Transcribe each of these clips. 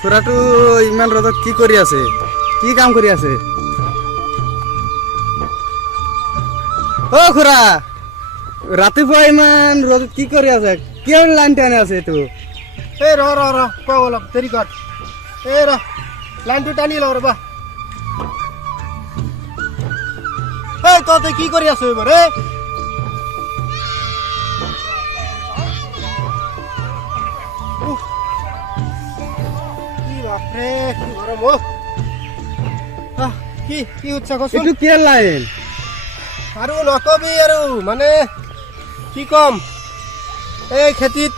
খুৰাটো ইমান ৰ'দত কি কৰি আছে? কি কাম কৰি আছে? অ খুৰা, ৰাতিপুৱা ইমান ৰ'দত কি কৰি আছে? কিয় লাইন টানি আছে এইটো? এই ৰ কোৱা অলপ দেৰি কৰ। এই লাইনটো টানি লওঁ ৰ'বা। এই তই কি কৰি আছ এইবাৰ? কি বাপৰে, কি গৰম অ'। কি উৎসাহ কচোন? এইটো কিয় লাইন? আৰু নকবি আৰু, মানে কি কম, এই খেতিত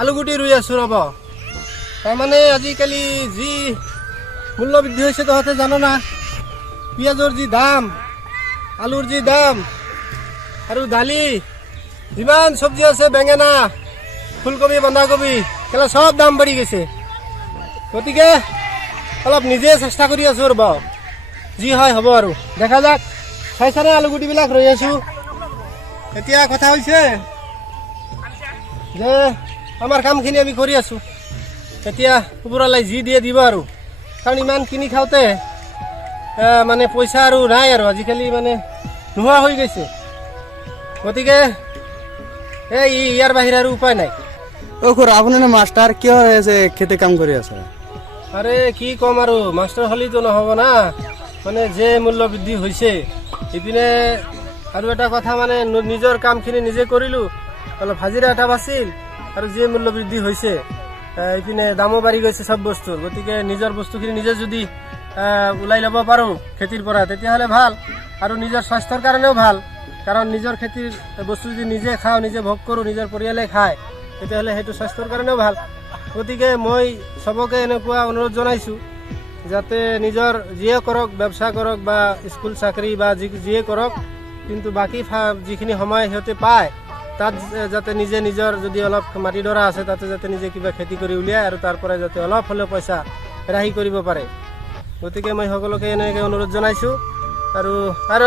আলুগুটি ৰুই আছো ৰ'ব। তাৰমানে আজিকালি যি মূল্য বৃদ্ধি হৈছে তহঁতে জানো না। পিঁয়াজৰ যি দাম, আলুৰ যি দাম, আৰু দালি, যিমান চব্জি আছে, বেঙেনা, ফুলকবি, বন্ধাকবি, কেলা চব দাম বাঢ়ি গৈছে। গতিকে অলপ নিজে চেষ্টা কৰি আছো ৰ'ব, যি হয় হ'ব আৰু দেখা যাক। চাইছানে আলুগুটিবিলাক ৰৈ আছো। এতিয়া কথা হৈছে যে আমাৰ কামখিনি আমি কৰি আছো, এতিয়া ওপৰৱালাই যি দিয়ে দিব আৰু। কাৰণ ইমান কিনি খাওঁতে মানে পইচা আৰু নাই আৰু, আজিকালি মানে নোহোৱা হৈ গৈছে। গতিকে ইয়াৰ বাহিৰে আৰু উপায় নাই। অ খুৰা, আপুনি মাষ্টাৰ কিয় আছে খেতি কাম কৰি আছে? আৰে কি ক'ম আৰু, মাষ্টৰ হ'লেতো নহ'ব না। মানে যে মূল্য বৃদ্ধি হৈছে, ইপিনে আৰু এটা কথা, মানে নিজৰ কামখিনি নিজে কৰিলোঁ, অলপ হাজিৰা এটা বাছিল, আৰু যে মূল্য বৃদ্ধি হৈছে ইপিনে দামো বাঢ়ি গৈছে চব বস্তুৰ। গতিকে নিজৰ বস্তুখিনি নিজে যদি ওলাই ল'ব পাৰোঁ খেতিৰ পৰা, তেতিয়াহ'লে ভাল, আৰু নিজৰ স্বাস্থ্যৰ কাৰণেও ভাল। কাৰণ নিজৰ খেতিৰ বস্তু যদি নিজে খাওঁ, নিজে ভোগ কৰোঁ, নিজৰ পৰিয়ালে খায়, তেতিয়াহ'লে সেইটো স্বাস্থ্যৰ কাৰণেও ভাল। গতিকে মই চবকে এনেকুৱা অনুৰোধ জনাইছোঁ, যাতে নিজৰ যিয়ে কৰক, ব্যৱসায় কৰক বা স্কুল চাকৰি বা যিয়ে কৰক, কিন্তু বাকী যিখিনি সময় সিহঁতে পায়, তাত যাতে নিজে নিজৰ যদি অলপ মাটিডৰা আছে, তাতে যাতে নিজে কিবা খেতি কৰি উলিয়ায়, আৰু তাৰ পৰাই যাতে অলপ হ'লেও পইচা ৰাহি কৰিব পাৰে। গতিকে মই সকলোকে এনেকৈ অনুৰোধ জনাইছোঁ। আৰু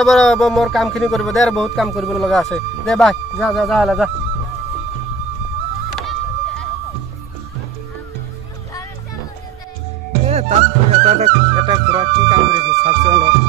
এবাৰ মোৰ কামখিনি কৰিব দে, আৰু বহুত কাম কৰিব লগা আছে। দে বাই, যা যা যা যা। তাত এটা খুৰা কি কাম কৰিছে চাওকচোন অলপ।